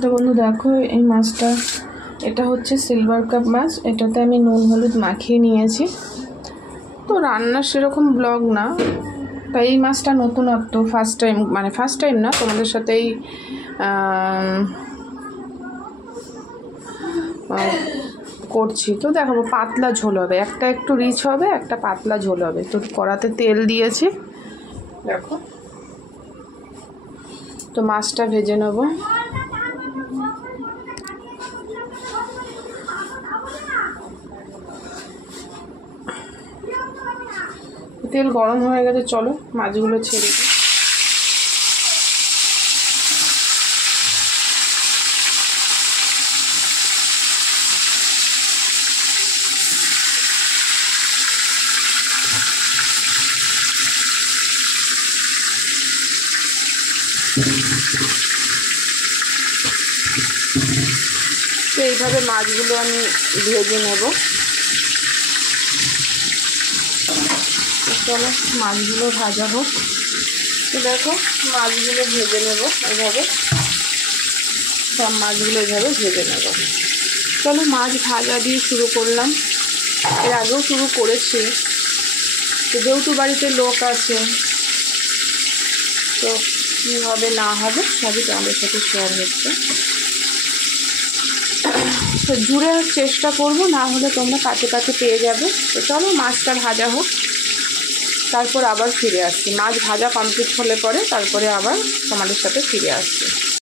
তো বন্ধু দেখো এই মাছটা, এটা হচ্ছে সিলভার কাপ মাছ। এটাতে আমি নুন হলুদ মাখিয়ে নিয়েছি। তো রান্নার সেরকম ব্লগ না, তাই এই মাছটা নতুনত্ব, ফার্স্ট টাইম না, তোমাদের সাথেই করছি। তো দেখাবো, পাতলা ঝোল হবে, একটা একটু রিচ হবে, একটা পাতলা ঝোল হবে। তো কড়াতে তেল দিয়েছি, দেখো। তো মাছটা ভেজে নেব। তেল গরম হয়ে গেছে, চলো মাছগুলো ছেড়ে দিই। তো এইভাবে মাছগুলো আমি ভেজে নেব। চলো মাছগুলো ভাজা হোক। তো দেখো মাছগুলো ভেজে নেব এভাবে, সব মাছগুলো এভাবে ভেজে নেব। চলো মাছ ভাজা দিয়ে শুরু করলাম। এর আগেও শুরু করেছি, তো যেহেতু বাড়িতে লোক আছে, তো কী হবে না হবে সবই তোমাদের সাথে শেয়ার হচ্ছে। তো জুড়ে চেষ্টা করব, না হলে তোমরা কাছে কাছে পেয়ে যাবে। তো চলো মাছটা ভাজা হোক, তারপর আবার ফিরে আসছি। মাছ ভাজা কমপ্লিট হলে পরে তারপরে আবার তোমাদের সাথে ফিরে আসছি।